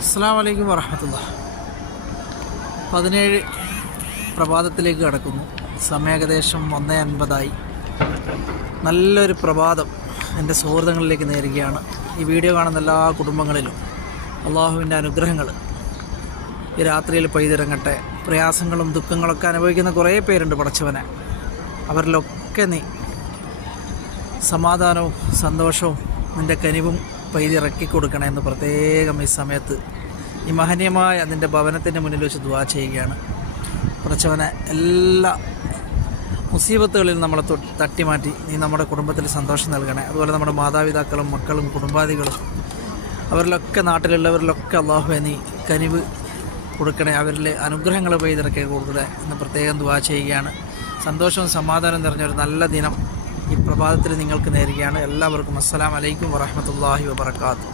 അസ്സലാമു അലൈക്കും വറഹ്മത്തുള്ളാഹി. 17 പ്രഭാതത്തിലേക്ക് കടക്കുന്നു. സമയം ഏകദേശം 1:50 നല്ലൊരു പ്രഭാതം എൻ്റെ സുഹൃത്തുക്കളിലേക്ക് നേരുകയാണ്. ഈ വീഡിയോ കാണുന്ന എല്ലാ കുടുംബങ്ങളിലും അള്ളാഹുവിൻ്റെ അനുഗ്രഹങ്ങൾ ഈ രാത്രിയിൽ പെയ്തിറങ്ങട്ടെ. പ്രയാസങ്ങളും ദുഃഖങ്ങളൊക്കെ അനുഭവിക്കുന്ന കുറേ പേരുണ്ട് പടച്ചവനെ. അവരിലൊക്കെ നീ സമാധാനവും സന്തോഷവും നിൻ്റെ കനിവും പെയ്തിറക്കി കൊടുക്കണേ എന്ന് പ്രത്യേകം ഈ സമയത്ത് ഈ മഹനീയമായ അതിൻ്റെ ഭവനത്തിൻ്റെ മുന്നിൽ വെച്ച് ദുആ ചെയ്യുകയാണ്. പടച്ചവനെ എല്ലാ മുസീബത്തുകളിൽ നമ്മളെ തട്ടിമാറ്റി നീ നമ്മുടെ കുടുംബത്തിൽ സന്തോഷം നൽകണേ. അതുപോലെ നമ്മുടെ മാതാപിതാക്കളും മക്കളും കുടുംബാദികളും അവരിലൊക്കെ നാട്ടിലുള്ളവരിലൊക്കെ അള്ളാഹുവേ നീ കനിവ് കൊടുക്കണേ, അവരിൽ അനുഗ്രഹങ്ങൾ പെയ്തിറക്കി കൊടുക്കണേ എന്ന് പ്രത്യേകം ദുആ ചെയ്യുകയാണ്. സന്തോഷവും സമാധാനവും നിറഞ്ഞൊരു നല്ല ദിനം ഈ പ്രഭാതത്തിൽ നിങ്ങൾക്ക് നേരുകയാണ്. എല്ലാവർക്കും അസ്സലാമു അലൈക്കും വറഹ്മത്തുള്ളാഹി വബറകാതുഹു.